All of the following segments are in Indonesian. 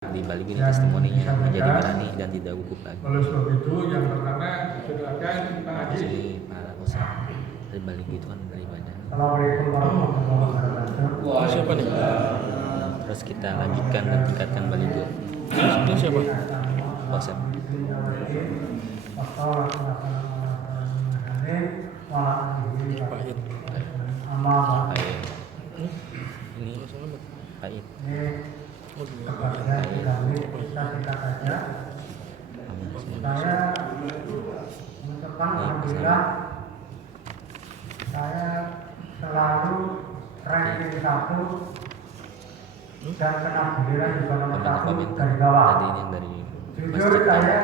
Di Bali ini testimoninya menjadi berani dan tidak gugup lagi. Oleh sebab itu yang pertama silakan kita Di sini para ustaz dari Bali itu kan beribadah. Assalamualaikum warahmatullahi wabarakatuh. Siapa nih? Terus kita lanjutkan dan tingkatkan Bali itu. Itu siapa? WhatsApp. Pahit. Pahit. Ini pahit. Kepada kami kita saja. Saya mengucapkan alhamdulillah. Saya selalu ranking 1 dan kena giliran juga nomor 1 dari bawah. Tadi ini yang dari Jujur saya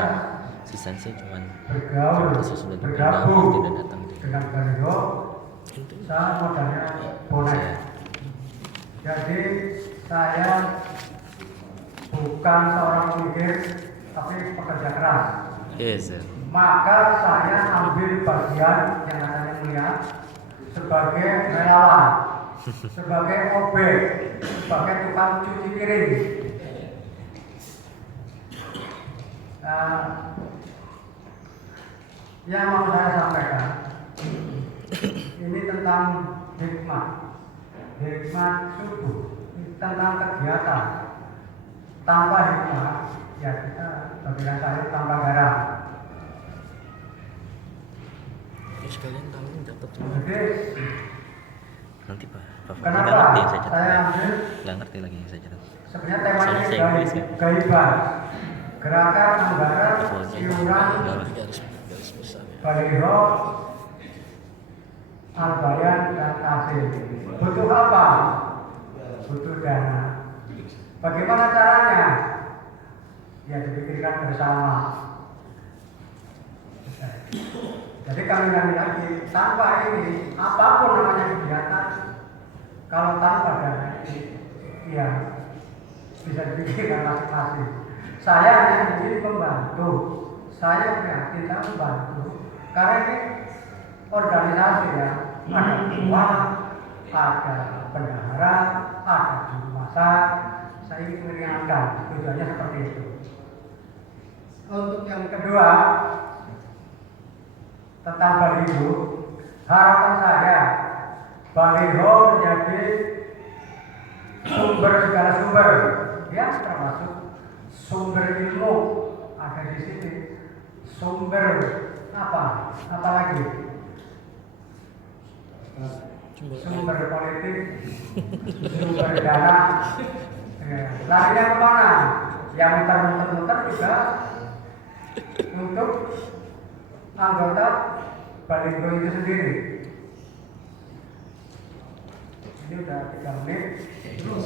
sisanya cuman bergaul, sudah bergabung tidak datang dengan beliau. Saya modalnya bonek. Jadi saya bukan seorang pemikir, tapi pekerja keras. Yes. Maka saya ambil bagian yang namanya mulia sebagai relawan, sebagai OB, sebagai tukang cuci piring. Yang mau saya sampaikan ini tentang hikmah subuh, tentang kegiatan. Tanpa hikmah, ya kita bagian saya tanpa garam. Ya sekalian tahu dapat semua. Jadi Nanti Pak kenapa nggak ngerti yang saya saya catat. ambil Nggak ngerti lagi yang saya catat. sebenarnya temanya Soalnya saya Inggris, ya. gaiban, gerakan anggaran iuran Garis besar ya. baliho albayan dan hasil. Butuh apa? Butuh dana. Bagaimana caranya? Ya dipikirkan bersama. Jadi kami lagi tanpa ini apapun namanya kegiatan, kalau tanpa dana ini, ya bisa dipikirkan masing-masing. Saya hanya menjadi pembantu. Saya prihatin dan membantu. Karena ini organisasi ya, ada ketua, ada bendahara, ada juru masak. Saya ingin meringankan, tujuannya seperti itu. Untuk yang kedua, tentang baliho, harapan saya baliho menjadi sumber segala sumber, ya termasuk sumber ilmu ada di sini, sumber apa lagi? Sumber politik, sumber dana. Larinya kemana? Yang muter-muter juga untuk anggota baliho itu sendiri. Ini udah 3 menit. Cukup.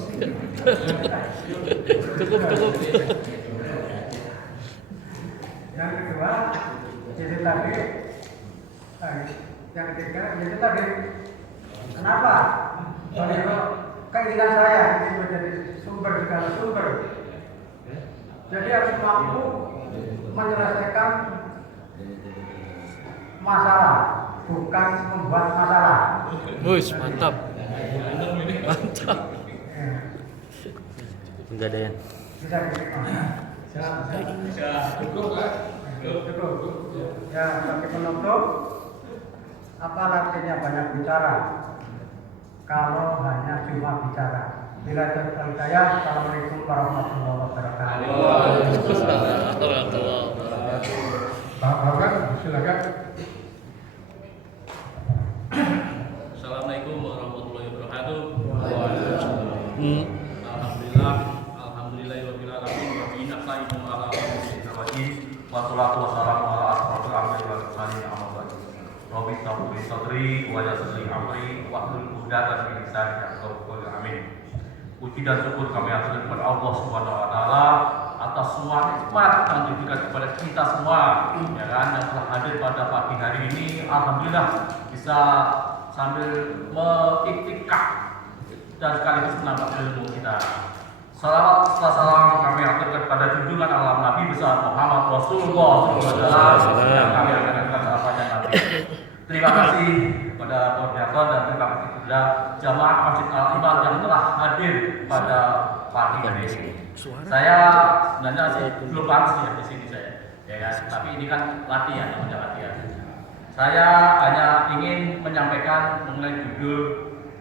Yang kedua, jadi tadi, yang ketiga, jadi tadi, kenapa baliho keinginan saya ini menjadi sumber segala sumber. Jadi harus mampu menyelesaikan masalah, bukan membuat masalah. Wih, mantap. Mantap. Enggak ada yang Bisa diterima. cukup kan? Cukup. Ya, sebagai penutup, apa artinya banyak bicara kalau hanya cuma bicara? Bila terkaya, assalamualaikum warahmatullahi wabarakatuh. Bapak silakan. Assalamualaikum warahmatullahi wabarakatuh. Hmm. Alhamdulillahirabbil alamin wa bihi nasta'inu ala umuri din. Wassalatu wassalamu ala asrofil anbiya'i wal mursalin amma ba'du. Rabbi shrah li sadri wa yassir li amri wahlul 'uqdatam min lisani yafqahu qawli. Amin. Puji dan syukur kami aturkan kepada Allah Subhanahu wa taala atas semua nikmat yang diberikan kepada kita semua, ya kan, yang telah hadir pada pagi hari ini. Alhamdulillah bisa sambil mengiktikaf dan sekaligus menambah ilmu kita. Salawat serta salam kami aturkan kepada junjungan alam Nabi besar Muhammad Rasulullah SAW yang kami akan aturkan apa-apa nanti. Terima kasih kepada koordinator dan terima kasih kepada jamaah Masjid Al Iman yang telah hadir pada pagi hari ini. Saya sebenarnya sih belum pantas ya di sini saya, ya kan? Tapi ini kan latihan, namanya latihan. Saya hanya ingin menyampaikan mengenai judul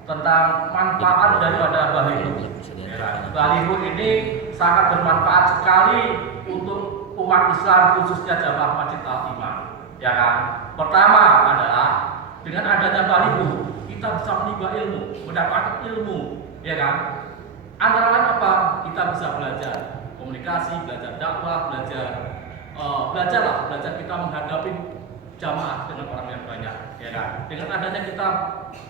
tentang manfaat daripada baliho. Ya kan? Baliho ini sangat bermanfaat sekali untuk umat Islam, khususnya jamaah Masjid Al-Imam. Ya kan? Pertama adalah dengan adanya baliho kita bisa menimba ilmu, mendapatkan ilmu, ya kan? Antara lain apa? Kita bisa belajar komunikasi, belajar dakwah, belajar kita menghadapi jamaah dengan orang yang banyak, ya kan? Dengan adanya kita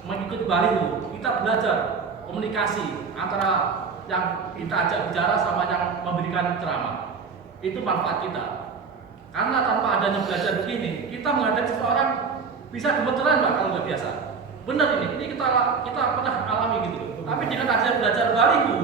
mengikuti baliho, kita belajar komunikasi antara yang kita ajak bicara sama yang memberikan ceramah. Itu manfaat kita. Karena tanpa adanya belajar begini, kita menghadapi seseorang bisa gemeteran Pak kalau nggak biasa. Benar ini kita pernah alami gitu loh. Tapi dengan adanya belajar baliho,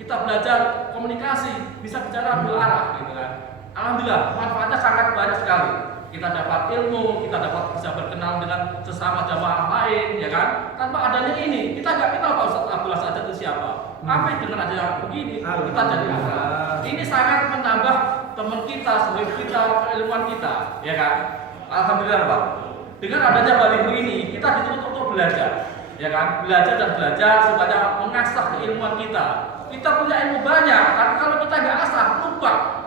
kita belajar komunikasi, bisa bicara dua arah gitu kan. Alhamdulillah manfaatnya sangat banyak sekali. Kita dapat ilmu, kita dapat bisa berkenal dengan sesama jamaah lain, ya kan? Tanpa adanya ini, kita nggak kenal Pak Ustadz Abdullah Sajat itu siapa. Tapi dengan adanya begini, kita jadi akrab. Ini sangat menambah teman kita, sahabat kita, keilmuan kita, ya kan? Alhamdulillah Pak. Dengan adanya baliho ini, kita dituntut untuk belajar, ya kan? Belajar dan belajar supaya mengasah keilmuan kita. Kita punya ilmu banyak, tapi kalau kita nggak asah, lupa.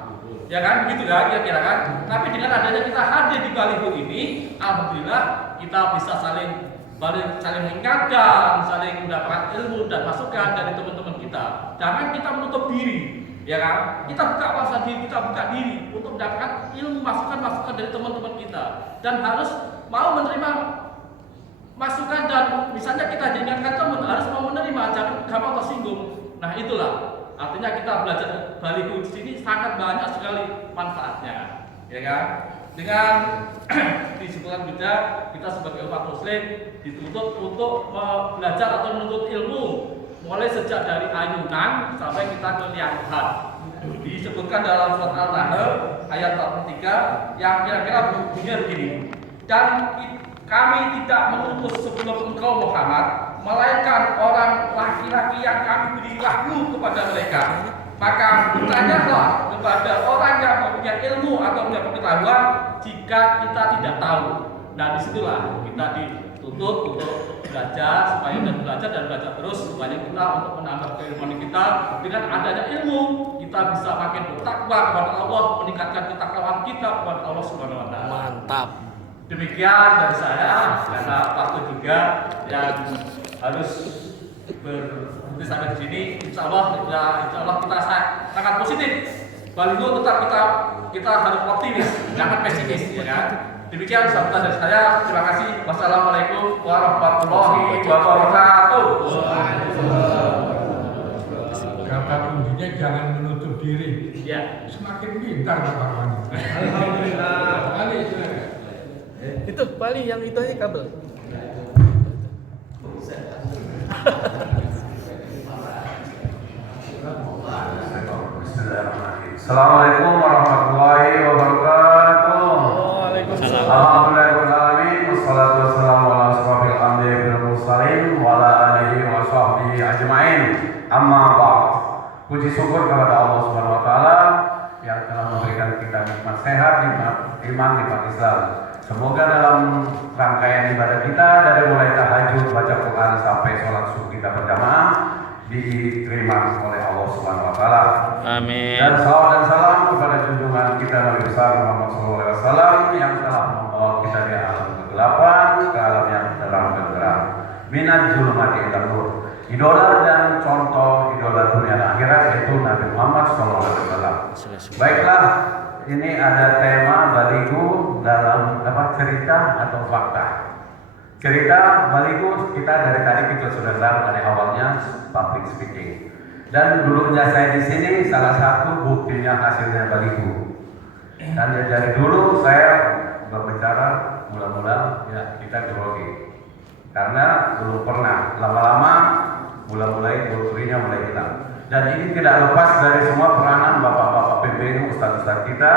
Ya kan, begitu kan, kira-kira kan. Tapi dengan adanya kita hadir di baliho ini, alhamdulillah kita bisa saling mengingatkan, saling mendapatkan ilmu dan masukan dari teman-teman kita. Jangan kita menutup diri, ya kan. Kita buka wawasan diri, kita buka diri untuk mendapatkan ilmu masukan dari teman-teman kita. Dan harus mau menerima masukan dan misalnya kita diingatkan teman harus mau menerima, jangan gampang tersinggung. Nah itulah. Artinya kita belajar baliho di sini sangat banyak sekali manfaatnya, ya kan? Dengan disebutkan juga kita sebagai umat Muslim dituntut untuk belajar atau menuntut ilmu mulai sejak dari ayunan sampai kita kelihatan. Disebutkan dalam surat Al-Nahl ayat 43 yang kira-kira bunyinya begini. Dan kami tidak mengutus sebelum engkau Muhammad, melainkan orang laki-laki yang kami beri wahyu kepada mereka. Maka bertanyalah kepada orang yang mempunyai ilmu atau punya pengetahuan jika kita tidak tahu. Nah disitulah kita dituntut untuk belajar supaya belajar terus supaya kita untuk menambah keilmuan kita. Dengan adanya ilmu kita bisa makin bertakwa kepada Allah, meningkatkan ketakwaan kita kepada Allah Subhanahu Wa Taala. Mantap. Demikian dari saya karena waktu juga yang harus berhenti sampai di sini. Insya Allah kita sangat positif. Baliho tetap kita harus optimis, jangan pesimis, ya kan? Demikian sambutan dari saya. Terima kasih. Wassalamualaikum warahmatullahi wabarakatuh. Kata kuncinya jangan menutup diri. Ya. Semakin pintar Bapak Wani. Alhamdulillah. Kali Itu paling yang itu aja kabel. Assalamualaikum warahmatullahi wabarakatuh. Waalaikumsalam. Alhamdulillahirrahmanirrahim. Wassalatu wassalamu ala asrofil anbiya'i wal mursalin wa ala alihi wa sahbihi ajma'in. Amma ba'd. Puji syukur kepada Allah Subhanahu wa taala yang telah memberikan kita nikmat sehat, nikmat Islam. Semoga dalam rangkaian ibadah kita dari mulai tahajud, baca Quran sampai sholat subuh kita berjamaah diterima oleh Allah Subhanahu wa taala. Amin. Dan salawat dan salam kepada junjungan kita Nabi besar Muhammad SAW yang telah membawa kita dari alam kegelapan ke alam yang terang benderang. Minat zulumati ilal nur. Idola dan contoh idola dunia dan akhirat yaitu Nabi Muhammad SAW. Baiklah, ini ada tema baliho dalam cerita atau fakta. Cerita baliho kita dari tadi kita sudah tahu dari awalnya public speaking. Dan dulunya saya di sini salah satu buktinya hasilnya baliho. Dan dari dulu saya berbicara mula-mula ya kita grogi. Karena belum pernah, lama-lama mulai kulturnya mulai hilang. Dan ini tidak lepas dari semua peranan bapak-bapak PBNU, ustaz-ustaz kita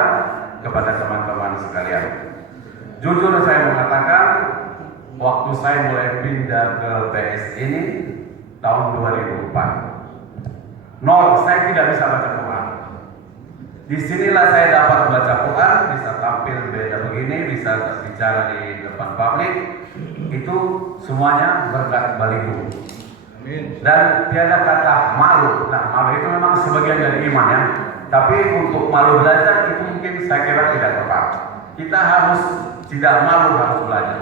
kepada teman-teman sekalian. Jujur saya mengatakan, waktu saya mulai pindah ke PS ini tahun 2004. Nol, saya tidak bisa baca Quran. Disinilah saya dapat baca Quran, bisa tampil beda begini, bisa bicara di depan publik. Itu semuanya berkat baliho. Dan tiada kata malu. Nah, malu itu memang sebagian dari iman ya. Tapi untuk malu belajar itu mungkin saya kira tidak tepat. Kita harus tidak malu harus belajar.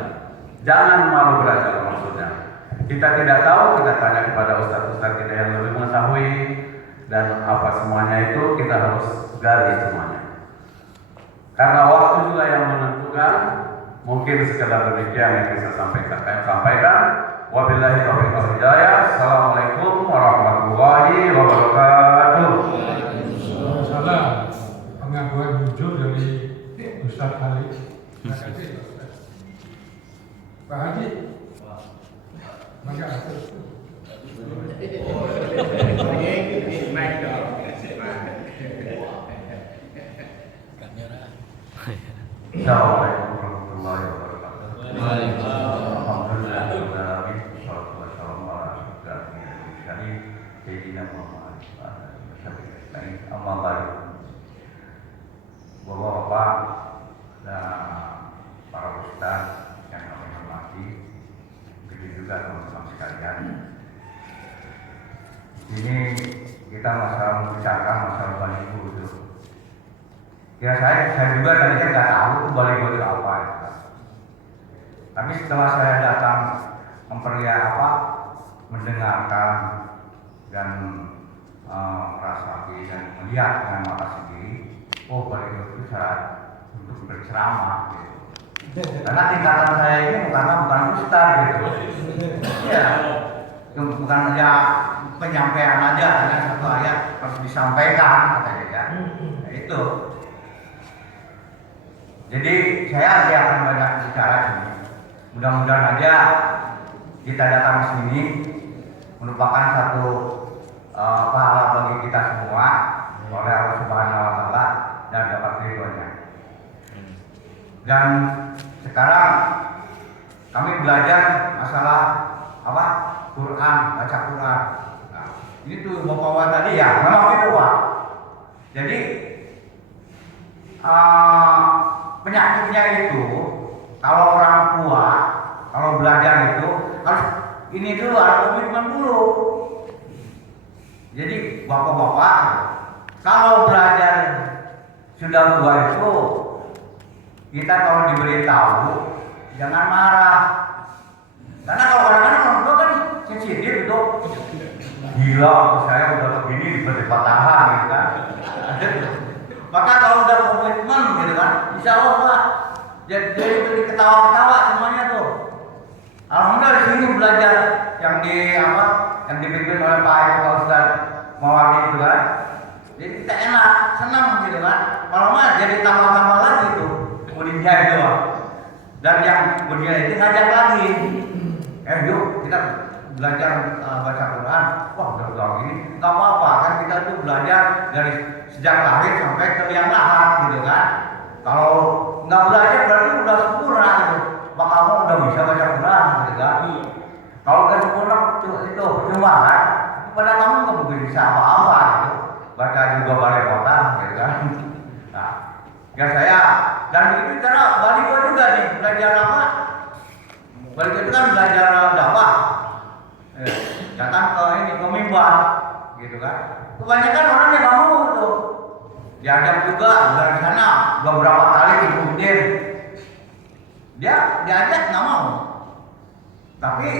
Jangan malu belajar maksudnya. Kita tidak tahu, kita tanya kepada ustaz-ustaz kita yang lebih mengetahui, dan apa semuanya itu kita harus gali semuanya. Karena waktu juga yang menentukan. Mungkin sekedar demikian yang bisa sampaikan. Wabillahi taufiq wal hidayah. Assalamualaikum warahmatullahi wabarakatuh. Salam. Pengakuan jujur dari Ustaz Ali. Terima kasih. Pak Haji. Maka Assalamualaikum warahmatullahi wabarakatuh. Waalaikumsalam. Alhamdulillah. Wassalatu wassalamu ala asyrofil mursalin sayyidina Muhammad wa alihi wasallam. Amma ba'du. Bapak-bapak dan para ustaz yang kami hormati, begitu juga teman-teman sekalian. Di sini kita masalah membicarakan masalah baliho itu. Ya saya juga tadinya nggak tahu itu baliho itu apa. Ya. Tapi setelah saya datang memperlihat mendengarkan dan merasakan dan melihat dengan mata sendiri, oh baliho itu syarat untuk berceramah. Gitu. Karena tingkatan saya ini bukan ustaz gitu. Ya, bukan ya penyampaian aja dengan satu ayat harus disampaikan katanya ya. Nah, itu. Jadi saya akan banyak bicara ini. Mudah-mudahan aja kita datang ke sini merupakan satu pahala bagi kita semua oleh Allah Subhanahu Wa Taala dan dapat ridhonya. Dan sekarang kami belajar masalah Quran, baca Quran. Nah, ini tuh bapak tadi ya, memang itu Pak. Jadi penyakitnya itu kalau orang tua kalau belajar itu harus ini dulu, ada komitmen dulu. Jadi bapak-bapak kalau belajar sudah tua itu kita kalau diberitahu jangan marah. Karena kalau kadang-kadang orang tua kan sensitif itu. Gila, saya udah begini berpatahan gitu kan. Maka kalau udah komitmen gitu kan, insya Allah Pak, jadi ketawa-ketawa semuanya tuh. Alhamdulillah di sini belajar yang dipimpin oleh Pak Ustaz Mawadi itu kan. Jadi kita enak, senang gitu kan. Kalau mah jadi tambah-tambah lagi tuh muridnya itu Pak. Dan yang muridnya itu ngajak lagi. Yuk kita belajar baca Quran. Wah udah gini, nggak apa-apa kan kita tuh belajar dari sejak lahir sampai ke liang lahat gitu kan. Kalau nggak belajar berarti udah sempurna gitu. Pak kamu udah bisa baca Quran gitu kan. Kalau udah sempurna itu cuma kan. Pada kamu nggak bisa apa-apa gitu. Baca juga balai kota gitu kan. Nah, ya saya dan begitu cara baliho juga nih belajar apa? Baliho itu kan belajar dakwah. Datang ke mimbar gitu kan. Kebanyakan orang yang nggak mau tuh. Diajak juga dari sana beberapa kali kemudian dia diajak nggak mau. Tapi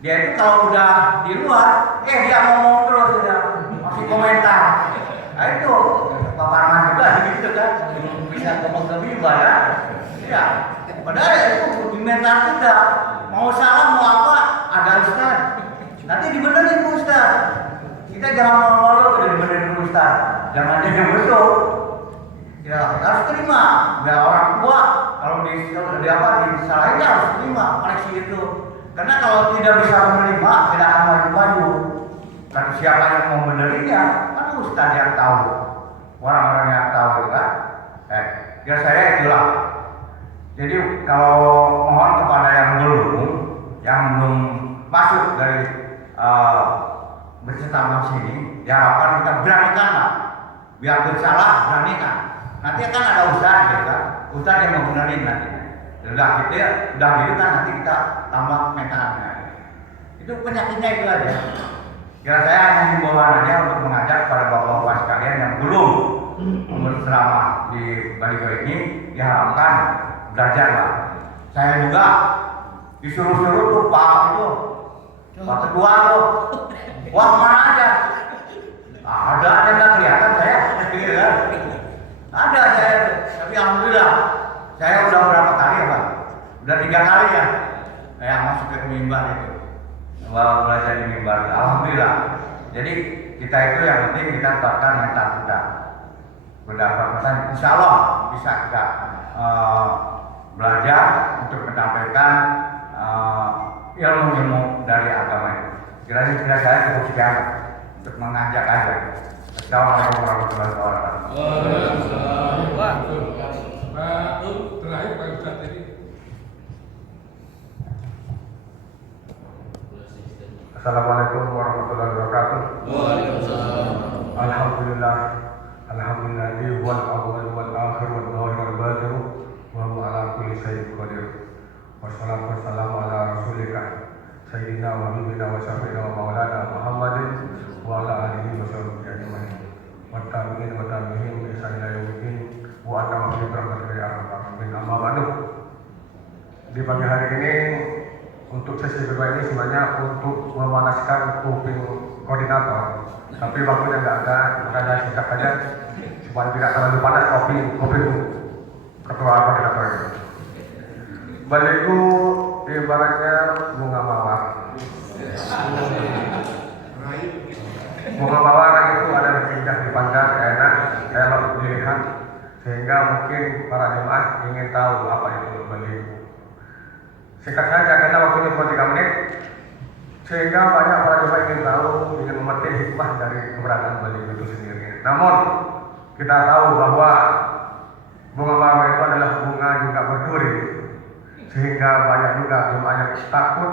dia itu kalau udah di luar, dia ngomong terus ya, masih komentar. Nah itu Pak Parman juga gitu kan, bisa ngomong ke mimbar ya. Iya. Padahal itu komentar juga. Mau salah mau apa ada ustaz. Nanti dibenerin ustaz. Kita jangan malu-malu kalau dibenerin ustaz. Jangan jadi besok. Ya harus terima. Biar orang tua kalau disalahin harus terima koreksi itu. Karena kalau tidak bisa menerima tidak akan maju-maju. Karena siapa yang mau benerinnya kan ustaz yang tahu. Orang-orang yang tahu kan. Ya saya itulah. Jadi kalau mohon kepada yang belum masuk dari berceramah sini, diharapkan kita beranikan lah, biar bersalah beranikan. Nanti akan ada ustaz gitu kan, ustaz yang membenarin nanti. Udah gitu ya, udah gitu kan nanti kita tambah mentalnya. Itu penyakitnya itu aja. Kira saya hanya himbauan aja untuk mengajak pada bapak-bapak sekalian yang belum berselama di Baligo ini, diharapkan belajar lah. Saya juga disuruh-suruh tuh Pak itu, Pak Ketua tuh, wah mana aja? Ada aja nggak kelihatan saya, gitu kan? Ada saya, tapi alhamdulillah saya udah berapa kali ya Pak? Udah 3 kali ya, saya masuk ke mimbar itu, belajar di mimbar. Alhamdulillah. Jadi kita itu yang penting kita tetapkan mental kita. Berdasarkan insya Allah bisa kita belajar untuk menyampaikan ilmu-ilmu dari agama ini. Kira-kira saya cukup sekian untuk mengajak aja. Assalamualaikum warahmatullahi wabarakatuh. Pak terakhir Pak Ustadz ini. Assalamualaikum warahmatullahi wabarakatuh. Alhamdulillah. Alhamdulillah wal awwal wal akhir wal zahir wal batin wa huwa ala kulli syai'in qadir. Wassalatu wassalamu ala rasulika sayyidina wa habibina wa syafi'ina wa maulana Muhammadin wa ala alihi wa sahbihi ajmain. Wa tabi'in wa tabi'in bi ihsan ila yaumiddin wa anna wa fi rahmatillahi alamin. Amma ba'du. Di pagi hari ini untuk sesi kedua ini sebenarnya untuk memanaskan kuping koordinator, tapi waktunya nggak ada, maka saya singkat saja supaya tidak terlalu panas kuping ketua koordinator ini. Baligo ibaratnya bunga mawar. Bunga mawar itu adalah indah dipandang, enak, elok dilihat, sehingga mungkin para jemaah ingin tahu apa itu baligo. Singkat saja karena waktunya cuma 3 menit, sehingga banyak para jemaah ingin tahu, ingin mengerti hikmah dari keberadaan baligo itu sendiri. Namun kita tahu bahwa bunga mawar itu adalah bunga juga berduri, sehingga banyak juga jemaah yang takut,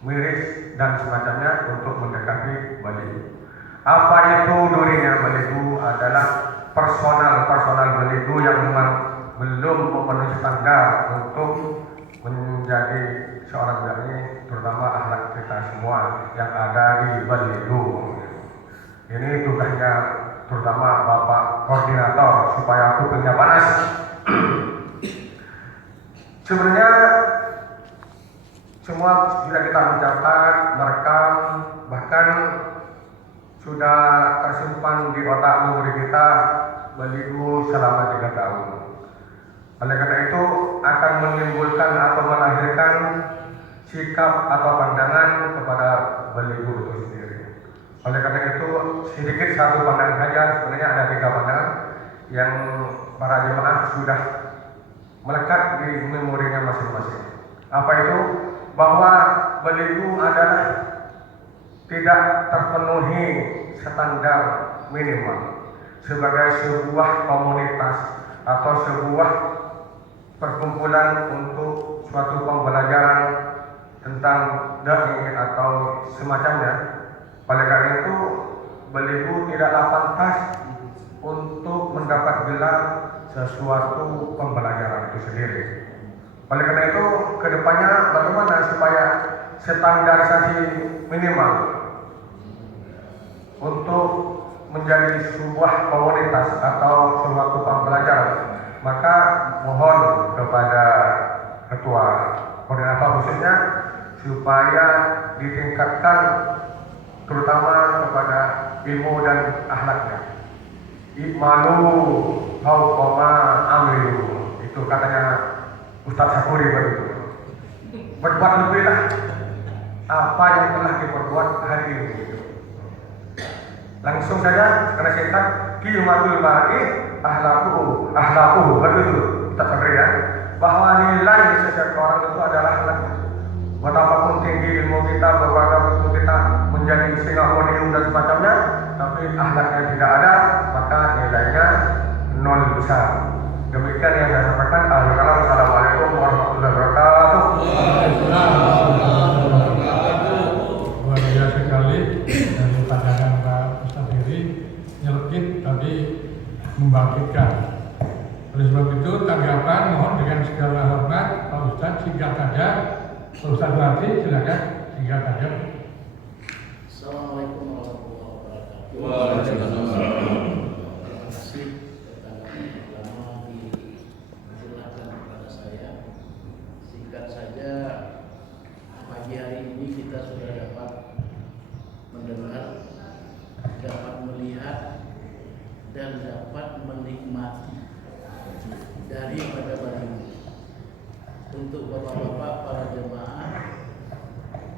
miris dan semacamnya untuk mendekati baligo. Apa itu durinya baligo? Adalah personal baligo yang memang belum memenuhi standar untuk menjadi seorang dai, terutama akhlak kita semua yang ada di baligo. Ini tugasnya terutama Bapak Koordinator supaya kupingnya panas. Sebenarnya semua sudah kita mencatat, merekam, bahkan sudah tersimpan di otak memori kita baligo selama 3 tahun. Oleh karena itu akan menimbulkan atau melahirkan sikap atau pandangan kepada baligo itu sendiri. Oleh karena itu sedikit satu pandangan saja, sebenarnya ada 3 pandangan yang para jemaah sudah melekat di memorinya masing-masing. Apa itu? Bahwa baligo adalah tidak terpenuhi standar minimal sebagai sebuah komunitas atau sebuah perkumpulan untuk suatu pembelajaran tentang dai atau semacamnya. Oleh karena itu baligo tidaklah pantas untuk mendapat gelar sesuatu pembelajaran itu sendiri. Oleh karena itu kedepannya bagaimana supaya standarisasi minimal untuk menjadi sebuah komunitas atau suatu pembelajaran, maka mohon kepada ketua koordinator khususnya supaya ditingkatkan terutama kepada ilmu dan akhlaknya. Ikmalu hauqama amilu, itu katanya Ustaz Syakuri begitu. Berbuat lebihlah apa yang telah diperbuat hari ini. Langsung saja karena singkat, qimatul mar'i ahlaquhu begitu kita sadari ya, bahwa nilai seseorang itu adalah akhlaknya. Betapapun tinggi ilmu kita, betapapun kita menjadi singapunium dan semacamnya, tapi akhlaknya tidak ada, maka nilainya 0 besar. Demikian yang saya sampaikan. Assalamualaikum warahmatullahi wabarakatuh. Luar biasa sekali dari pandangan Pak membangkitkan. Oleh sebab itu tanggapan mohon dengan segala hormat Pak Ustadz singkat saja. Pak Ustadz Wati silakan singkat saja. Assalamualaikum warahmatullahi wabarakatuh. Waalaikumsalam. Terima kasih tanggapan pertama dijelaskan kepada saya. Singkat saja, pagi hari ini kita sudah dapat mendengar, dapat melihat, dan dapat menikmati daripada baliho. Untuk bapak-bapak para jemaah,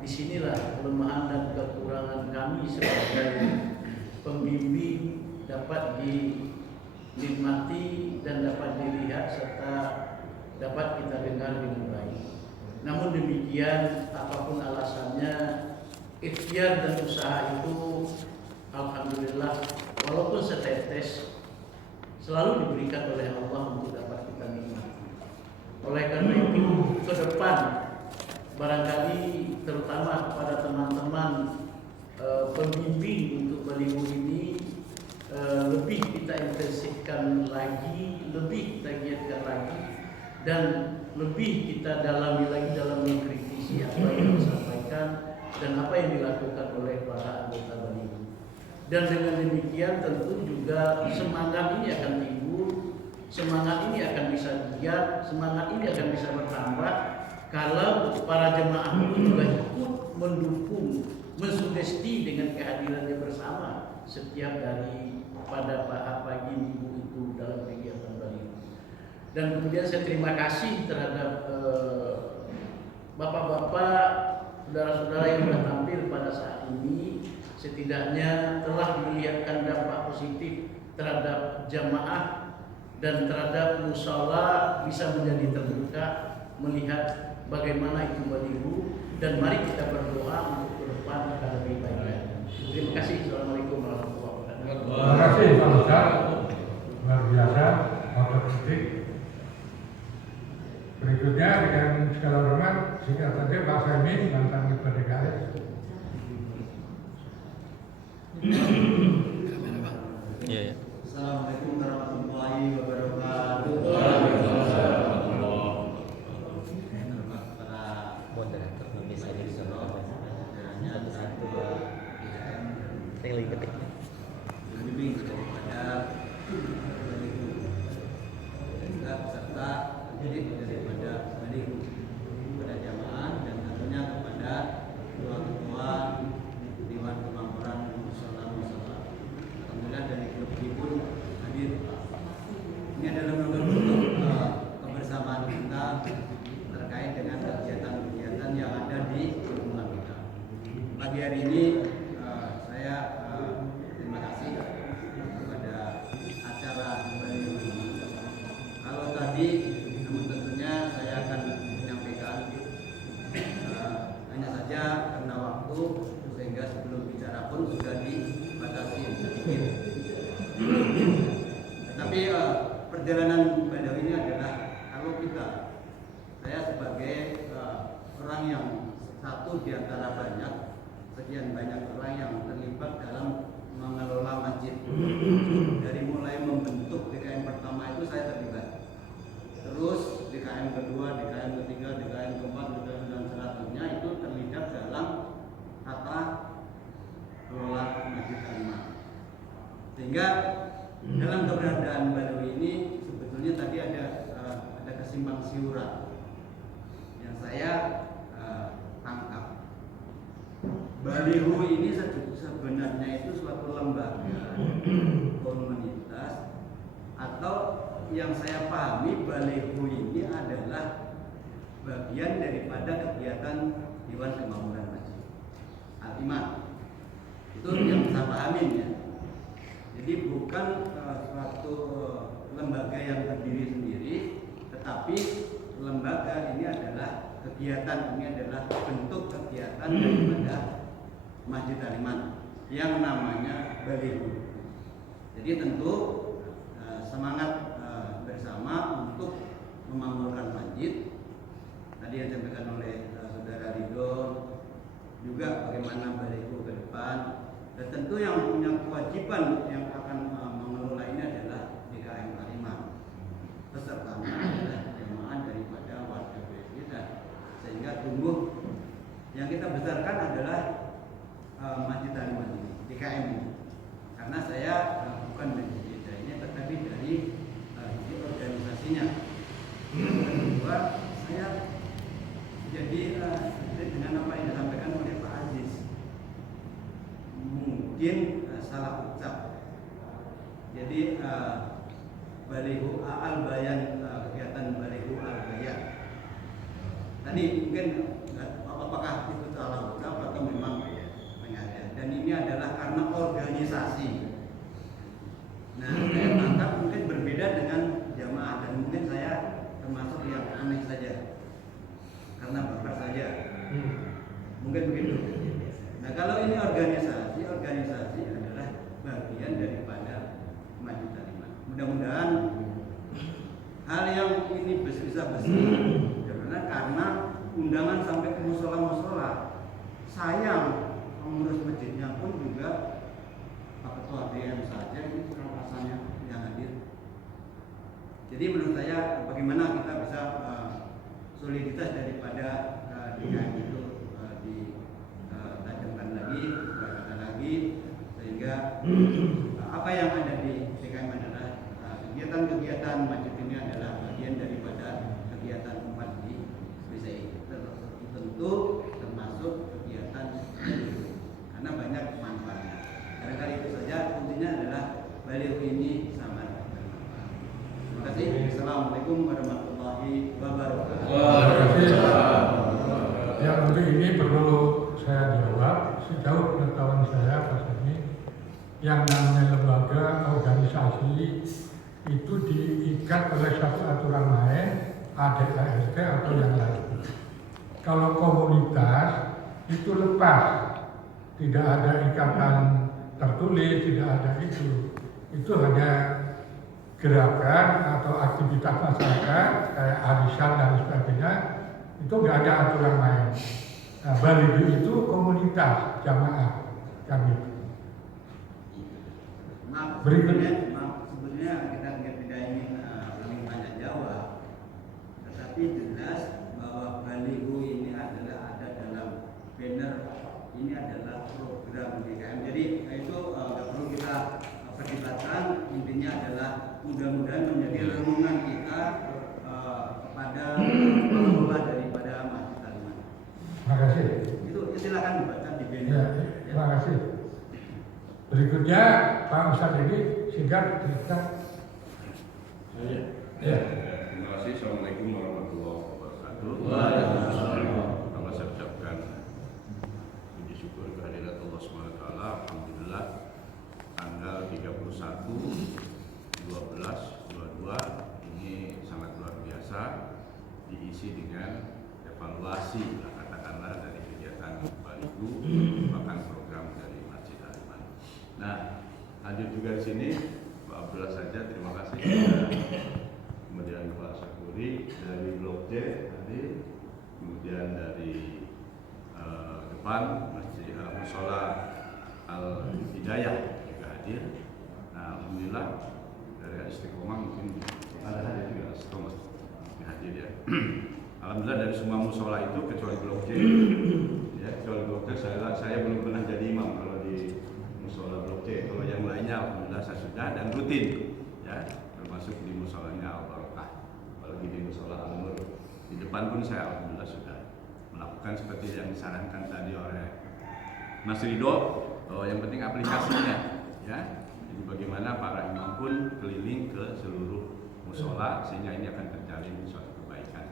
disinilah kelemahan dan kekurangan kami sebagai pembimbing dapat dinikmati dan dapat dilihat serta dapat kita dengar dengan baik. Namun demikian, apapun alasannya, ikhtiar dan usaha itu alhamdulillah walaupun setetes selalu diberikan oleh Allah untuk dapat kita nikmati. Oleh karena itu, ke depan barangkali terutama kepada teman-teman pembimbing untuk baliho ini lebih kita intensifkan lagi, lebih kita giatkan lagi, dan lebih kita dalami lagi dalam mengkritisi apa yang disampaikan dan apa yang dilakukan oleh para anggota baliho. Dan dengan demikian tentu juga semangat ini akan timbul, semangat ini akan bisa giat, semangat ini akan bisa bertambah kalau para jemaah itu juga ikut mendukung, mensugesti dengan kehadirannya bersama setiap dari pada pagi minggu itu dalam kegiatan baliho. Dan kemudian saya terima kasih terhadap bapak-bapak, saudara-saudara yang sudah tampil pada saat ini, setidaknya telah melihatkan dampak positif terhadap jamaah dan terhadap musala bisa menjadi terbuka melihat bagaimana itu baliho, dan mari kita berdoa untuk ke depan akan lebih baik lagi. Terima kasih. Assalamualaikum warahmatullahi wabarakatuh. Terima kasih Pak Ustadz, luar biasa, otentik. Berikutnya dengan segala hormat singkat saja Pak Saimin mantan Ketua DKS. Iya ya. Assalamualaikum warahmatullahi wabarakatuh. Moderator nggak bisa disoalkan. Yang lagi ketik. Pembimbing daripada serta daripada baliho kepada jamaah dan tentunya kepada ketua-ketua Dewan Kemakmuran Musala. Alhamdulillah dari klub pun hadir. Ini adalah bentuk kebersamaan kita terkait dengan kegiatan-kegiatan yang ada di lingkungan kita. Pagi hari ini saya terima kasih kepada acara baliho ini. Kalau tadi, namun tentunya saya akan menyampaikan hanya saja karena waktu sehingga sebelum bicara pun sudah dibatasi sedikit. Tetapi perjalanan baliho ini adalah kalau saya sebagai orang yang satu di antara sekian banyak orang yang terlibat dalam mengelola masjid. Dari mulai membentuk DKM pertama itu saya terlibat. Terus DKM kedua, DKM ketiga, DKM keempat, DKM dan selanjutnya itu terlibat dalam tata kelola masjid Al-Iman. Sehingga dalam keberadaan baliho ini sebetulnya tadi ada kesimpang siuran yang saya tangkap. Baliho ini sebenarnya itu suatu lembaga komunitas, atau yang saya pahami baliho ini adalah bagian daripada kegiatan Dewan Kemakmuran Masjid Al-Iman. Itu yang saya pahami ya. Jadi bukan suatu lembaga yang berdiri sendiri, tetapi lembaga ini adalah kegiatan, ini adalah bentuk kegiatan daripada Masjid Al-Iman yang namanya baliho. Jadi tentu semangat bersama untuk memakmurkan masjid tadi yang disampaikan oleh saudara Ridho, juga bagaimana baliho ke depan, dan tentu yang punya kewajiban yang akan mengelola ini adalah organisasinya. Yang kedua, saya jadi dengan apa yang disampaikan oleh Pak Aziz, mungkin salah ucap. Jadi balihu al-bayan, kegiatan balihu al-bayan tadi mungkin apakah itu salah ucap atau memang sengaja. Dan ini adalah karena organisasi. Nah, saya tangkap mungkin berbeda dengan jamaah, dan mungkin saya termasuk yang aneh saja karena baper saja, mungkin begitu. Nah, kalau ini organisasi adalah bagian daripada Majelis Taklim. Mudah-mudahan hal yang ini bisa besar, karena undangan sampai ke musola-musola. Sayang, pengurus masjidnya pun juga Pak Ketua DM saja itu rasanya yang hadir. Jadi menurut saya bagaimana kita bisa soliditas daripada DKM itu ditajamkan lagi, diperkatakan lagi, sehingga apa yang ada di DKM adalah kegiatan-kegiatan masjid ini adalah bagian daripada kegiatan umat di BCI. Tentu termasuk kegiatan karena banyak manfaatnya. Barangkali itu saja, intinya adalah beliau ini sama. Terima kasih. Assalamualaikum warahmatullahi wabarakatuh. Yang untuk ini perlu saya jawab, sejauh pengetahuan saya Pak ini, yang namanya lembaga organisasi itu diikat oleh satu aturan lain, ADART atau yang lain. Kalau komunitas itu lepas, tidak ada ikatan tertulis, tidak ada itu. Itu hanya gerakan atau aktivitas masyarakat kayak arisan dan sebagainya, itu nggak ada aturan lain. Nah, Balihu itu komunitas jamaah kami. Berikutnya, sebenarnya kita tidak ingin saling tanya jawab, tetapi jelas bahwa Balihu ini adalah ada dalam banner, ini adalah program DKM. Jadi itu nggak perlu kita perdebatkan. Intinya adalah mudah-mudahan menjadi renungan kita kepada pengelola daripada Masjid Taklim. terima kasih. Itu silakan dibaca di banner. Ya, terima kasih. Berikutnya Pak Ustadz ini singkat cerita. Ya. Terima kasih. Assalamualaikum warahmatullahi wabarakatuh. Pertama saya ucapkan puji syukur kehadirat Allah SWT. Alhamdulillah tanggal 31/12/22 ini sangat luar biasa, diisi dengan evaluasi katakanlah dari kegiatan Balihu merupakan program dari Masjid Taklim. Nah, hadir juga di sini Pak Abdullah saja, terima kasih. Kemudian Pak Syakuri dari Blok C hadir, kemudian dari depan Masjid Musola Al Hidayah juga hadir. Nah, alhamdulillah dari Istiqomah mungkin ada juga Istiqomah yang hadir ya. Alhamdulillah dari semua musola itu kecuali Blok C, ya kecuali Blok C saya belum pernah jadi imam kalau di musola Blok C. Kalau yang lainnya alhamdulillah saya sudah dan rutin, ya termasuk di musolanya Al Barokah, apalagi di musola Al Nur. Di depan pun saya alhamdulillah sudah melakukan seperti yang disarankan tadi oleh Mas Ridho. Yang penting aplikasinya, ya. Jadi bagaimana para imam pun keliling ke seluruh musola sehingga ini akan terjalin suatu kebaikan,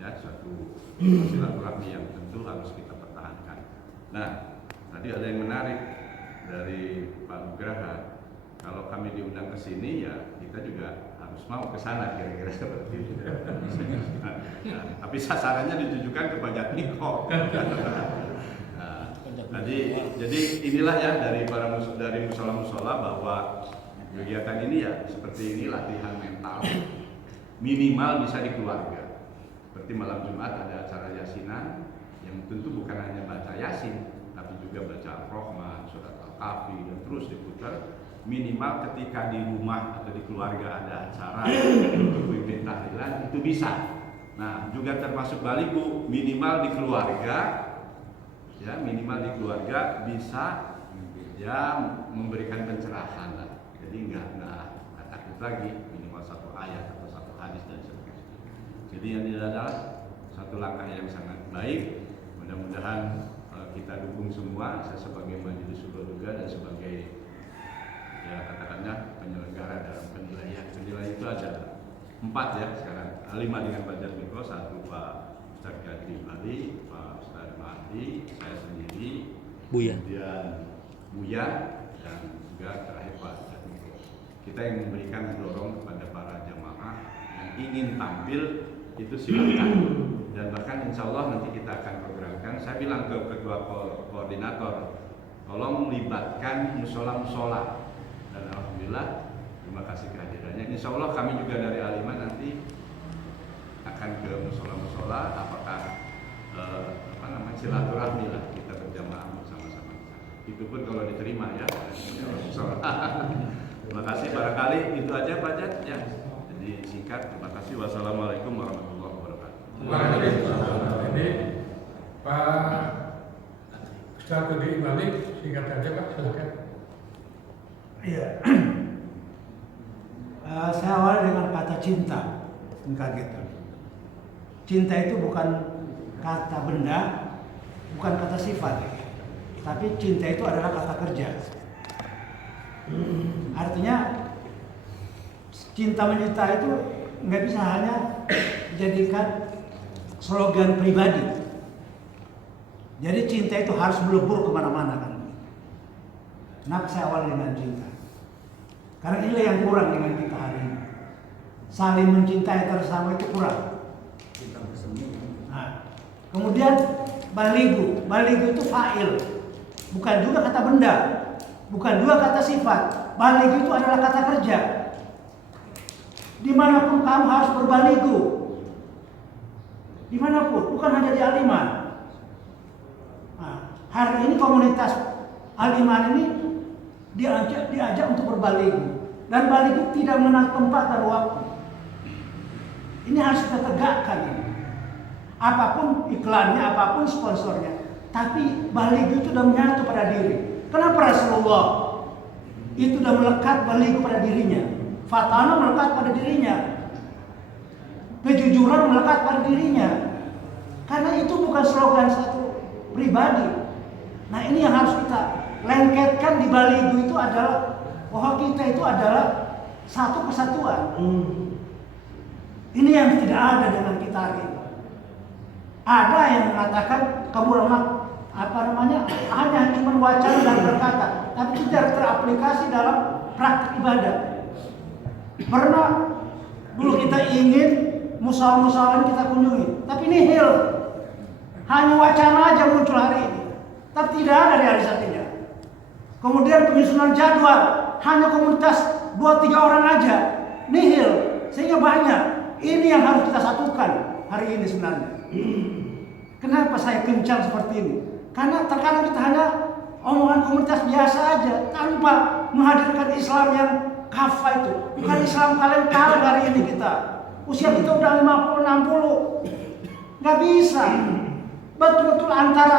ya, suatu silaturahmi yang tentu harus kita pertahankan. Nah, tadi ada yang menarik dari Pak Nugraha. Kalau kami diundang ke sini, ya kita juga harus mau ke sana, kira-kira seperti itu. Nah, tapi sasarannya ditujukan kepada Niko. Jadi inilah ya dari para dari musola-musola bahwa kegiatan ini ya seperti ini latihan mental minimal bisa di keluarga. Seperti malam Jumat ada acara yasinan yang tentu bukan hanya baca yasin, tapi juga baca Al-Rahman, surat Al-Kahfi dan terus diputar. Minimal ketika di rumah atau di keluarga ada acara untuk pimpin tahlilan itu bisa. Nah juga termasuk Balihu minimal di keluarga. Ya, minimal di keluarga bisa ya memberikan pencerahan lah. Jadi nggak takut lagi, minimal satu ayat atau satu hadis dan seterusnya. Jadi ini adalah satu langkah yang sangat baik. Mudah-mudahan kita dukung semua. Saya sebagai majelis syuro juga dan sebagai ya katakanlah penyelenggara dalam penilaian. Penilaian itu ada 4 ya sekarang. 5 dengan Pak Jatmiko, 1 Pak Ustaz Gadri Bali, Pak Ustaz Mahdi, saya sendiri, Buya. kemudian Buya, dan juga terakhir Pak Jatmiko. Kita yang memberikan dorong kepada para jamaah yang ingin tampil itu silakan. Dan bahkan insya Allah nanti kita akan programkan. Saya bilang ke ketua koordinator, tolong libatkan musola-musola. Dan alhamdulillah, terima kasih kehadirannya. Insya Allah kami juga dari Aliman nanti akan ke musola-musola. Apakah silaturahmi lah kita berjamaah bersama-sama. Itu pun kalau diterima ya. Terima kasih. Barangkali itu aja Pak Jat ya. Jadi singkat. Terima kasih. Wassalamualaikum warahmatullahi wabarakatuh. Waalaikumsalam. Ini Pak Ustaz Gadri Bali, singkat aja Pak, silakan. Iya. Saya awal dengan kata cinta. Kaget. Cinta itu bukan kata benda, bukan kata sifat, tapi cinta itu adalah kata kerja. Artinya cinta menyita itu nggak bisa hanya dijadikan slogan pribadi. Jadi cinta itu harus melebur kemana-mana kan. Nah, saya awal dengan cinta. Karena inilah yang kurang dengan kita hari ini. Saling mencintai bersama itu kurang. Nah, kemudian baligu. Baligu itu fa'il. Bukan juga kata benda. Bukan juga kata sifat. Baligu itu adalah kata kerja. Dimanapun kamu harus berbaligu. Dimanapun, bukan hanya di Aliman. Nah, hari ini komunitas Aliman ini diajak untuk berbaligu. Dan baligu tidak mengenal tempat dan waktu. Ini harus kita tegakkan. Apapun iklannya, apapun sponsornya, tapi baligu itu sudah menyatu pada diri. Kenapa Rasulullah itu sudah melekat baligu pada dirinya? Fatana melekat pada dirinya. Kejujuran melekat pada dirinya. Karena itu bukan slogan satu pribadi. Nah, ini yang harus kita lengketkan di baligu itu adalah bahwa kita itu adalah satu kesatuan. Ini yang tidak ada dengan kita hari ini. Ada yang mengatakan kabulamak hanya cuma wacana dan berkata, tapi tidak teraplikasi dalam praktik ibadah. Pernah dulu kita ingin musola-musola kita kunjungi, tapi nihil. Hanya wacana aja muncul hari ini, tapi tidak ada realisasinya. Kemudian penyusunan jadwal, hanya komunitas 2-3 orang aja, nihil. Sehingga banyak. Ini yang harus kita satukan hari ini sebenarnya. Kenapa saya kencang seperti ini? Karena terkadang kita hanya omongan komunitas biasa aja tanpa menghadirkan Islam yang kafah itu. Bukan Islam kalian kalah hari ini kita. Usia kita udah 50-60. Nggak bisa. Betul-betul antara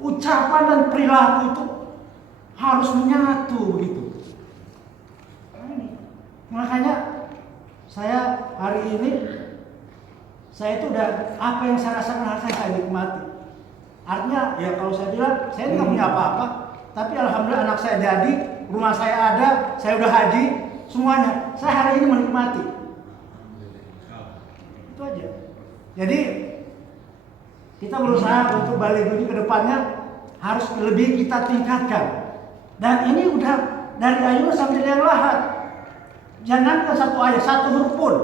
ucapan dan perilaku itu harus menyatu begitu. Makanya saya hari ini saya itu udah apa yang saya rasakan harus saya nikmati. Artinya ya kalau saya bilang saya nggak punya apa-apa, tapi alhamdulillah anak saya jadi, rumah saya ada, saya udah haji, semuanya. Saya hari ini menikmati. Itu aja. Jadi kita berusaha untuk baligo ini ke depannya harus lebih kita tingkatkan. Dan ini udah dari ayat sampai yang lahat. Jangan ke satu ayat, satu huruf pun.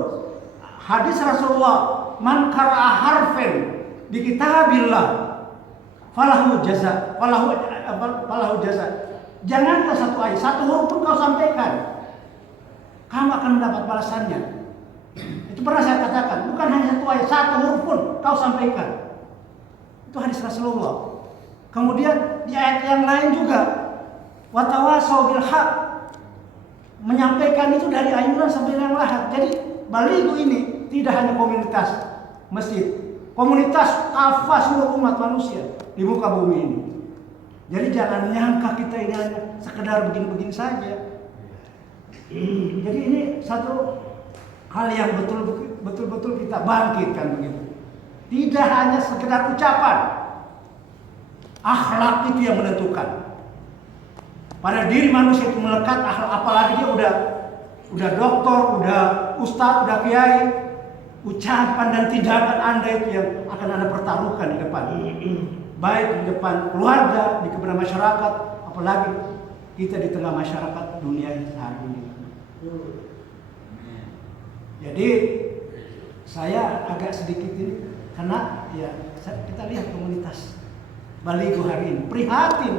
Hadis Rasulullah, man qara'a harfan bi kitabillah falahu jaza, falahu jaza. Jangan ke satu ayat, satu huruf pun kau sampaikan, kamu akan mendapat balasannya. Itu pernah saya katakan, bukan hanya satu ayat, satu huruf pun kau sampaikan. Itu hadis Rasulullah. Kemudian di ayat yang lain juga, watawasau bil haq, menyampaikan itu dari ayunan sampai yang lahat. Jadi baligo ini tidak hanya komunitas masjid, komunitas kafah seluruh umat manusia di muka bumi ini. Jadi jangan nyangka kita ini hanya sekedar begini-begini saja. Jadi ini satu hal yang betul betul-betul kita bangkitkan begitu. Tidak hanya sekedar ucapan, akhlak itu yang menentukan. Pada diri manusia itu melekat akhlak, apalagi dia udah doktor, udah ustadz, udah kiai, ucapan dan tindakan Anda itu yang akan Anda pertaruhkan di depan. Baik di depan keluarga, di depan masyarakat, apalagi kita di tengah masyarakat dunia hari ini. Jadi saya agak sedikit ini karena ya kita lihat komunitas Baligo hari ini prihatin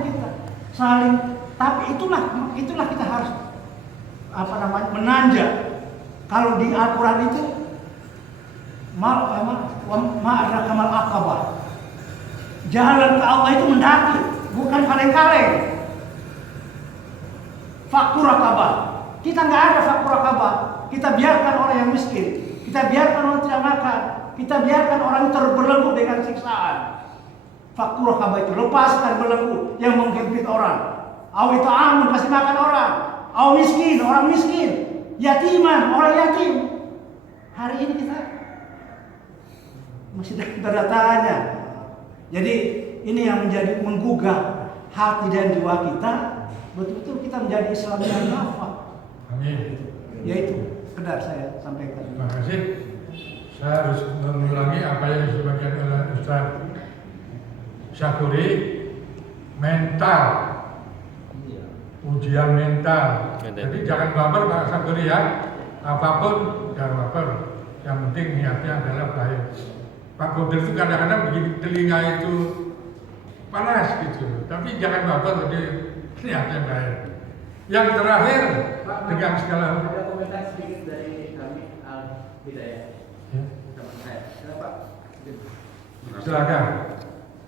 kita saling, tapi itulah kita harus menanjak. Kalau di Al-Quran itu ma'adrakamal aqabah, jalan ke Allah itu mendaki, bukan kaleng-kaleng. Faktur Aqabah, kita nggak ada faktur Aqabah. Kita biarkan orang yang miskin, kita biarkan orang tidak makan, kita biarkan orang terbelenggu dengan siksaan. Faktur Aqabah itu lepaskan belenggu yang menghimpit orang. Aw itu amun, kasih makan orang. Aw miskin, orang miskin. Yatiman, orang yatim. Hari ini kita masih tanda tanya. Jadi ini yang menjadi menggugah hati dan jiwa kita. Betul-betul kita menjadi Islam yang nafas. Amin. Yaitu sekedar saya sampaikan. Terima kasih. Saya harus mengulangi apa yang disampaikan oleh Ustaz Syakuri. Mental, ujian mental. Jadi jangan baper Pak Syakuri ya. Apapun jangan baper. Yang penting niatnya adalah baik. Pak Kodir itu kadang-kadang bikin telinga itu panas gitu. Tapi jangan baper, jadi niatnya baik. Yang terakhir, dengan segala ada komentar sedikit dari kami Al-Hidayah. ya. Teman saya. Silakan. Silakan.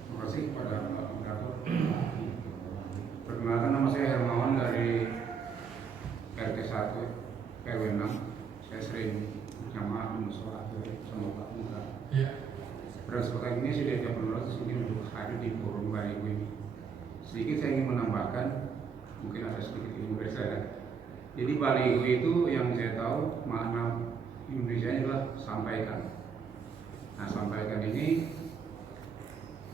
Terima kasih kepada Pak Moderator. Perkenalkan, nama saya Hermawan dari RT 1 RW 6. Saya sering jamaah di musola sama Pak Muda. Iya. Pada kesempatan ini sudah diajak penulis mungkin untuk hadir di forum Baligo ini. Sedikit saya ingin menambahkan, mungkin ada sedikit ilmu dari saya. Jadi Baligo itu yang saya tahu makna Indonesia adalah sampaikan. Nah, sampaikan ini,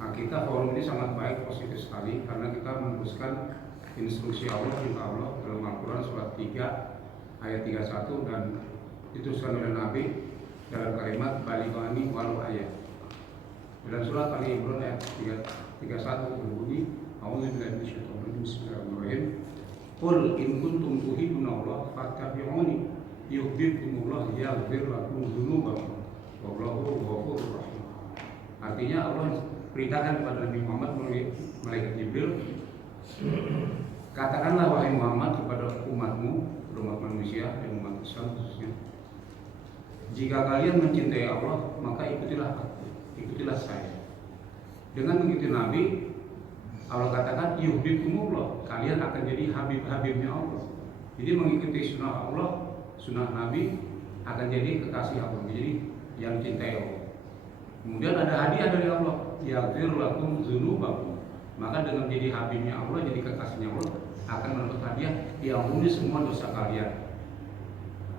nah kita forum ini sangat baik, positif sekali karena kita meneruskan instruksi Allah dalam Al-Quran surat 3 ayat 31 dan diteruskan oleh Nabi dalam kalimat balighani walau ayat. Dalam surat Ali Imran ayat 31 berbunyi, A'udzubillahi minasyaitonir rajim, bismillahirrahmanirrahim. Qul in kuntum tuhibbunallah fattabi'uni yuhibbukumullah yaghfir lakum dzunubakum wallahu ghafurur rahim. Artinya Allah perintahkan kepada Nabi Muhammad melalui malaikat Jibril, katakanlah wahai Muhammad kepada umatmu, umat manusia dan umat Islam khususnya, jika kalian mencintai Allah maka ikutilah saya. Dengan mengikuti Nabi, Allah katakan yuhibbukumullah, kalian akan jadi habib-habibnya Allah. Jadi mengikuti sunnah Allah, sunnah Nabi akan jadi kekasih Allah, jadi yang cintai Allah. Kemudian ada hadiah dari Allah, yaghfir lakum dzunubakum. Maka dengan jadi habibnya Allah, jadi kekasihnya Allah, akan mendapat hadiah diampuni semua dosa kalian.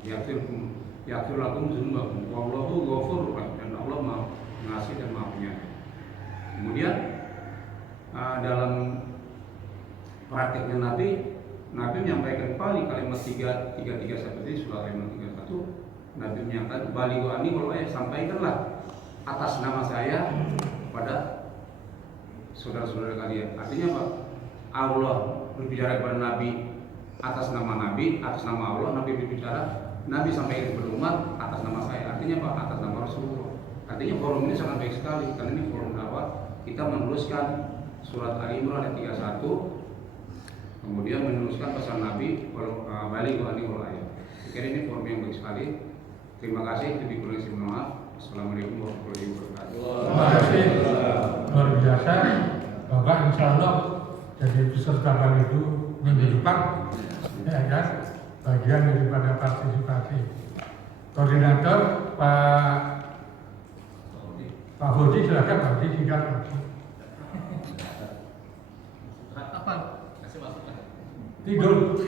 Yaghfir lakum dzunubakum wallahu ghafurur rahim, dan Allah Maha Pengasih dan Maha Penyayang. Kemudian dalam praktiknya Nabi menyampaikan kalimat 331 tadi, surah Al-Imran 31. Nabi menyatakan balighu anni walau ayat, sampaikanlah atas nama saya kepada saudara-saudara kalian. Artinya apa? Allah berbicara kepada Nabi atas nama Nabi, atas nama Allah. Nabi berbicara, Nabi sampaikan kepada umat atas nama saya. Artinya apa? Atas nama Rasulullah. Artinya forum ini sangat baik sekali karena ini forum dakwah. Kita meneruskan surat Ali Imran ayat 31, kemudian meneruskan pesan Nabi balighu anni walau ayat. Saya kira ini forum yang baik sekali. Terima kasih. Lebih kurang saya mohon maaf. Assalamualaikum warahmatullahi wabarakatuh. Terima kasih. Luar biasa. Bapak insya Allah jadi peserta Baligo minggu depan, ya kan? Bagian daripada partisipasi. Koordinator Pak Bodi, silakan Pak Bodi, singkat. Apa? Kasih masukan. Tidur.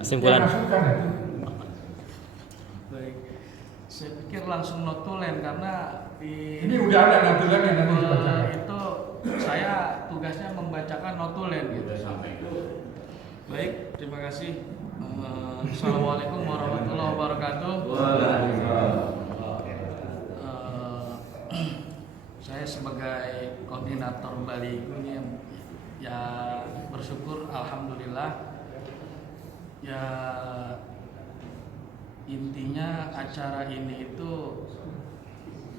Kesimpulan. Ya, masukan itu. itu langsung notulen karena Ini udah ada notulen yang nanti dibacakan. itu saya tugasnya membacakan notulen gitu. Baik, terima kasih. Assalamualaikum warahmatullahi wabarakatuh. Saya sebagai koordinator Bali ini ya bersyukur, alhamdulillah. Ya intinya acara ini itu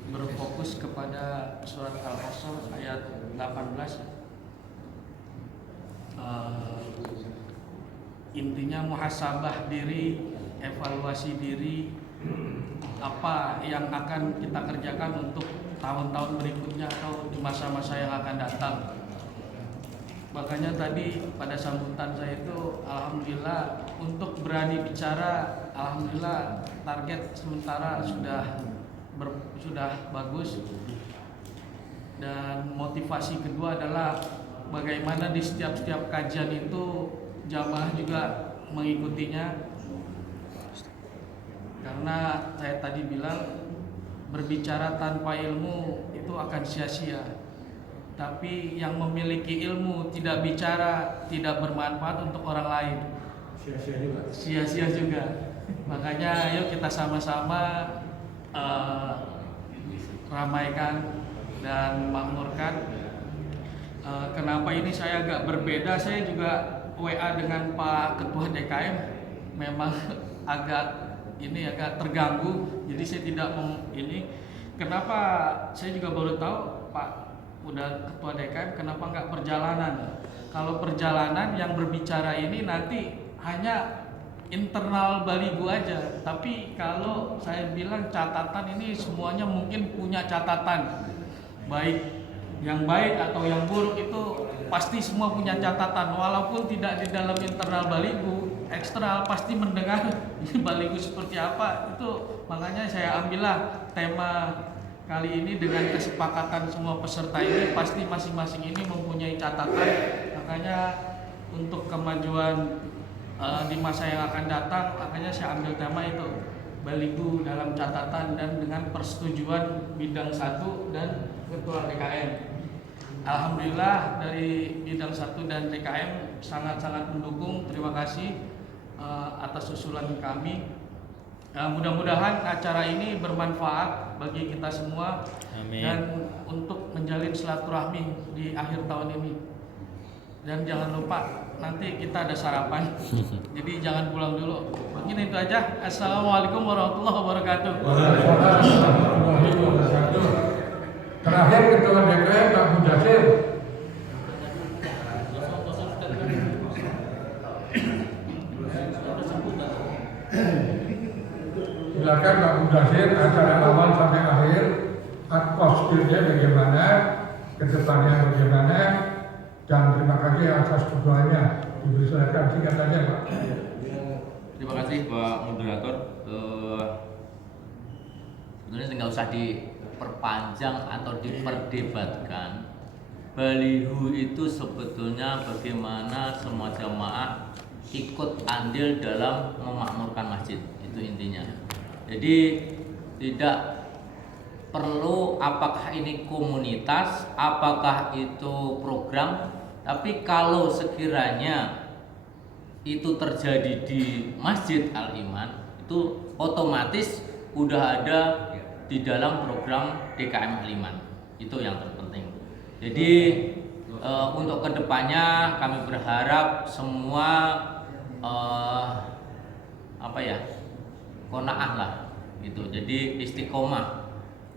berfokus kepada surat Al-Hasyr ayat 18. Intinya muhasabah diri, evaluasi diri, apa yang akan kita kerjakan untuk tahun-tahun berikutnya atau di masa-masa yang akan datang. Makanya tadi pada sambutan saya itu alhamdulillah untuk berani bicara, alhamdulillah target sementara sudah bagus. Dan motivasi kedua adalah bagaimana di setiap kajian itu jamaah juga mengikutinya. Karena saya tadi bilang berbicara tanpa ilmu itu akan sia-sia. Tapi yang memiliki ilmu tidak bicara tidak bermanfaat untuk orang lain. Sia-sia juga. Makanya yuk kita sama-sama ramaikan dan makmurkan. Kenapa ini saya agak berbeda? Saya juga WA dengan Pak Ketua DKM memang agak terganggu. Jadi saya tidak ini. Kenapa saya juga baru tahu Pak udah Ketua DKM, kenapa nggak perjalanan? Kalau perjalanan yang berbicara ini nanti hanya internal Baligo aja. Tapi kalau saya bilang catatan ini semuanya mungkin punya catatan, baik yang baik atau yang buruk itu pasti semua punya catatan. Walaupun tidak di dalam internal Baligo, eksternal pasti mendengar Baligo seperti apa. Itu makanya saya ambillah tema kali ini dengan kesepakatan semua peserta ini pasti masing-masing ini mempunyai catatan. Makanya untuk kemajuan di masa yang akan datang, makanya saya ambil tema itu Baligo dalam catatan dan dengan persetujuan bidang 1 dan ketua DKM. Alhamdulillah dari bidang 1 dan DKM sangat-sangat mendukung. Terima kasih atas usulan kami. Mudah-mudahan acara ini bermanfaat bagi kita semua. Amin. Dan untuk menjalin silaturahmi di akhir tahun ini. Dan jangan lupa nanti kita ada sarapan. Jadi jangan pulang dulu. Mungkin itu aja. Assalamualaikum warahmatullahi wabarakatuh. Waalaikumsalam warahmatullahi wabarakatuh. Terakhir Ketua DKM Pak Mudasir. Silakan Pak Mudasir, acara awal sampai akhir, atmosfernya bagaimana, kedepannya bagaimana, dan terima kasih atas doanya. Dipersilakan singkat saja Pak. Terima kasih Pak Moderator. Sebenarnya nggak usah diperpanjang atau diperdebatkan. Baliho itu sebetulnya bagaimana semua jamaah ikut andil dalam memakmurkan masjid, itu intinya. Jadi tidak perlu apakah ini komunitas, apakah itu program, tapi kalau sekiranya itu terjadi di Masjid Al-Iman, itu otomatis udah ada di dalam program DKM Al-Iman. Itu yang terpenting. Jadi untuk kedepannya kami berharap semua qanaah lah gitu. Jadi istiqomah.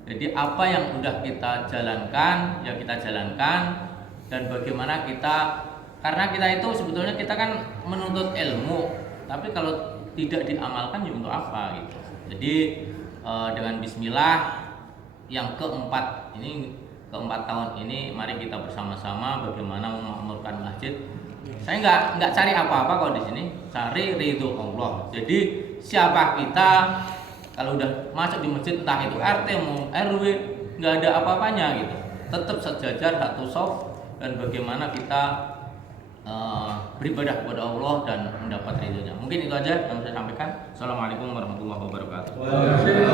Jadi apa yang udah kita jalankan ya kita jalankan, dan bagaimana kita, karena kita itu sebetulnya kita kan menuntut ilmu, tapi kalau tidak diamalkan ya untuk apa gitu. Jadi dengan bismillah yang keempat tahun ini mari kita bersama-sama bagaimana memakmurkan masjid. Saya nggak cari apa-apa kalau di sini, cari ridho Allah. Jadi siapa kita kalau udah masuk di masjid, entah itu RT mau RW, nggak ada apa-apanya gitu. Tetap sejajar satu shaf, dan bagaimana kita beribadah kepada Allah dan mendapat ridhonya. Mungkin itu aja yang saya sampaikan. Assalamualaikum warahmatullahi wabarakatuh. Terima kasih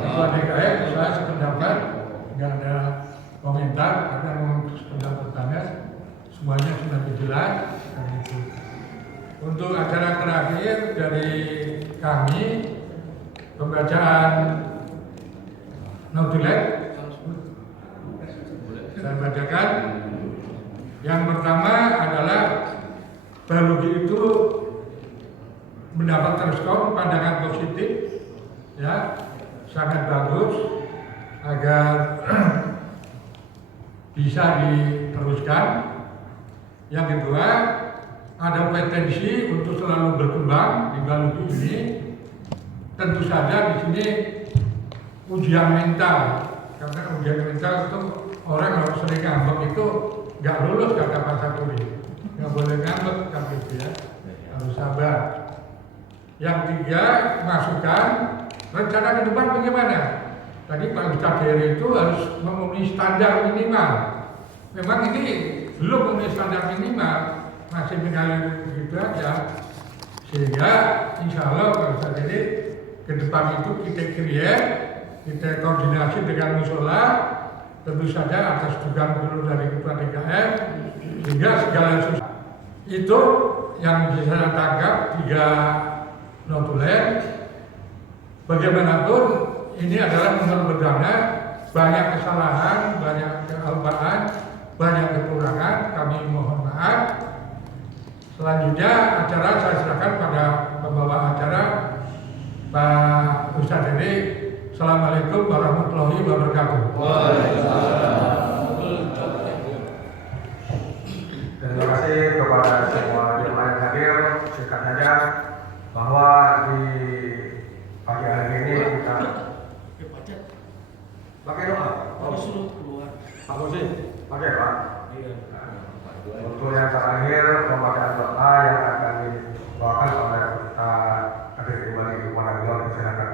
Ketua DKM. Saya sependapat, nggak ada komentar karena memang sekedar bertanya, semuanya sudah jelas. Untuk acara terakhir dari kami, pembacaan notulen, saya bacakan. Yang pertama adalah Balugi itu mendapat respon pandangan positif, ya, sangat bagus agar bisa diteruskan. Yang kedua, ada potensi untuk selalu berkembang di Balugi ini. Tentu saja di sini ujian mental, karena ujian mental itu orang kalau sering ngambek itu nggak lulus kata Pak Saturi, nggak boleh ngambek kan gitu ya, harus sabar. Yang tiga, masukan rencana ke depan bagaimana? Tadi Pak Ustadz Heri itu harus memenuhi standar minimal. Memang ini belum memenuhi standar minimal, masih mengalir begitu aja. Sehingga insya Allah Pak Ustadz Heri ke depan itu kita create, kita koordinasi dengan musola, tentu saja atas dukungan dulu dari Ketua DKM, sehingga segala sesuatu itu yang bisa saya tangkap 3 notulen. Bagaimanapun ini adalah menurut perdana, banyak kesalahan, banyak kealpaan, banyak kekurangan, kami mohon maaf. Selanjutnya acara saya serahkan pada pembawa acara Pak Ustadz Heri. Assalamualaikum warahmatullahi wabarakatuh. Terima kasih kepada semua jemaah yang hadir. Singkat saja bahwa di pagi hari ini kita pakai doa. Pak Musi, pakai Pak. Untuk yang terakhir pembacaan doa yang akan dibawakan oleh kita hadir kembali kepada beliau, silakan.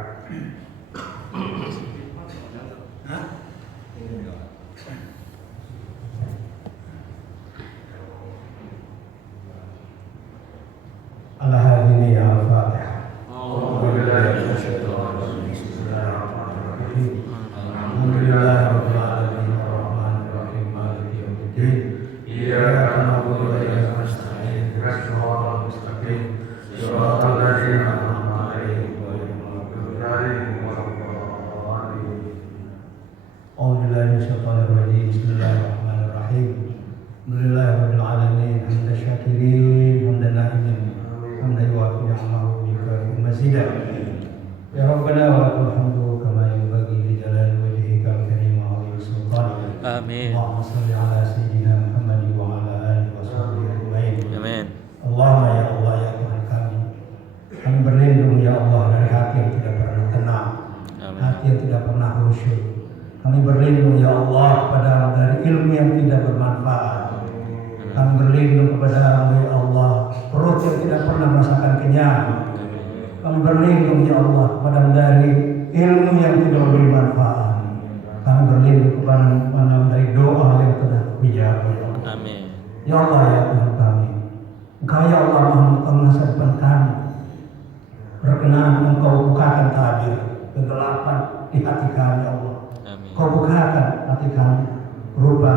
Al-Hadini al-Fatihah. Ya Rabbana wa lakal hamdu kama yanbaghi li jalali wajhika al-karim wa 'azimi sultanik. Amin. Allahumma shalli ala sayyidina Muhammad wa ala alihi wa sahbihi ajma'in. Amin. Allahumma ya Allah ya Tuhan kami berlindung ya Allah dari hati yang tidak pernah tenang, hati yang tidak pernah khusyuk. Kami berlindung ya Allah padamu dari ilmu yang tidak bermanfaat. Kami berlindung kepadamu ya Allah perut yang tidak pernah merasakan kenyang. Kami berlindung ya Allah kepada dari ilmu yang tidak memberi manfaat. Kami berlindung kepada dari doa yang tidak bijak. Amin. Ya Allah ya Tuhan kami, Engkau ya Allah Maha mengetahui masa depan kami. Berkenan Engkau bukakan tabir kegelapan di hati kami ya Allah. Amin. Engkau bukakan hati kami berupa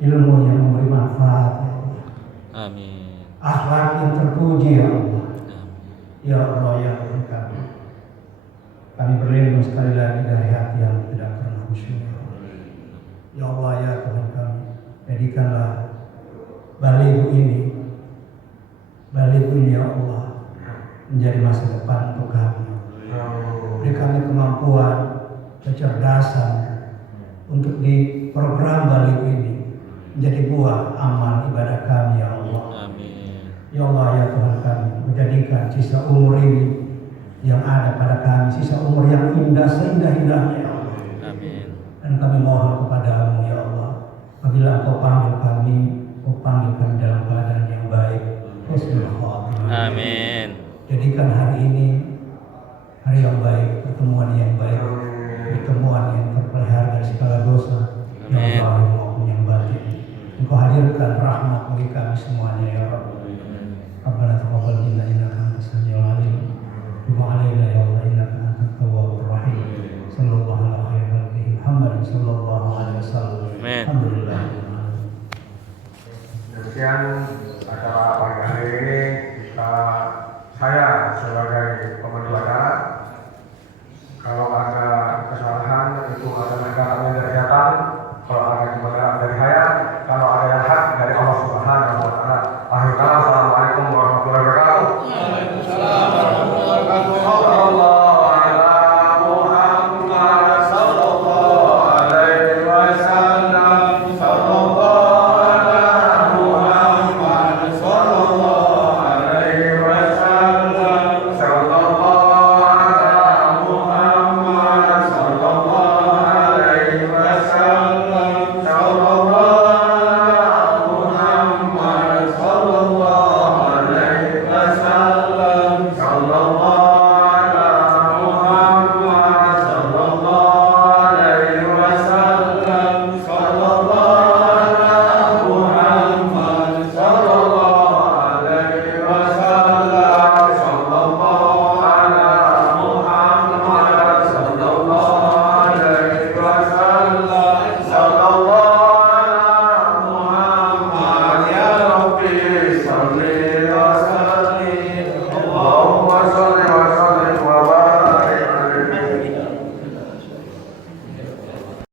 ilmu yang memberi manfaat ya Allah. Amin. Akhlak yang terpuji ya Allah. Ya Allah ya Tuhan kami berlindung sekali lagi dari hati yang tidak pernah khusyuk. Ya Allah ya Tuhan kami, jadikanlah Balighu ini ya Allah menjadi masa depan untuk kami. Beri kami kemampuan, kecerdasan untuk di program Balighu ini menjadi buah amal ibadah kami ya Allah. Amin. Ya Allah ya Tuhan kami, menjadikan sisa umur ini yang ada pada kami, sisa umur yang indah seindah-indahnya ya Allah. Amin. Dan kami mohon kepadamu ya Allah, apabila Engkau panggil kami dalam keadaan yang baik. Husnul khatimah. Amin. Jadikan hari ini hari yang baik, pertemuan yang baik, pertemuan yang terpelihara dari segala dosa yang zahir maupun yang batin. Engkau hadirkan rahmat bagi kami semuanya ya Rabb. Rabbana taqabbal minna innaka antas samiul alim. sebagai pemandu acara. Kalau ada kesalahan itu ada negara dari setan, kalau ada kebenaran dari hayat, kalau ada yang hak dari Allah Subhanahu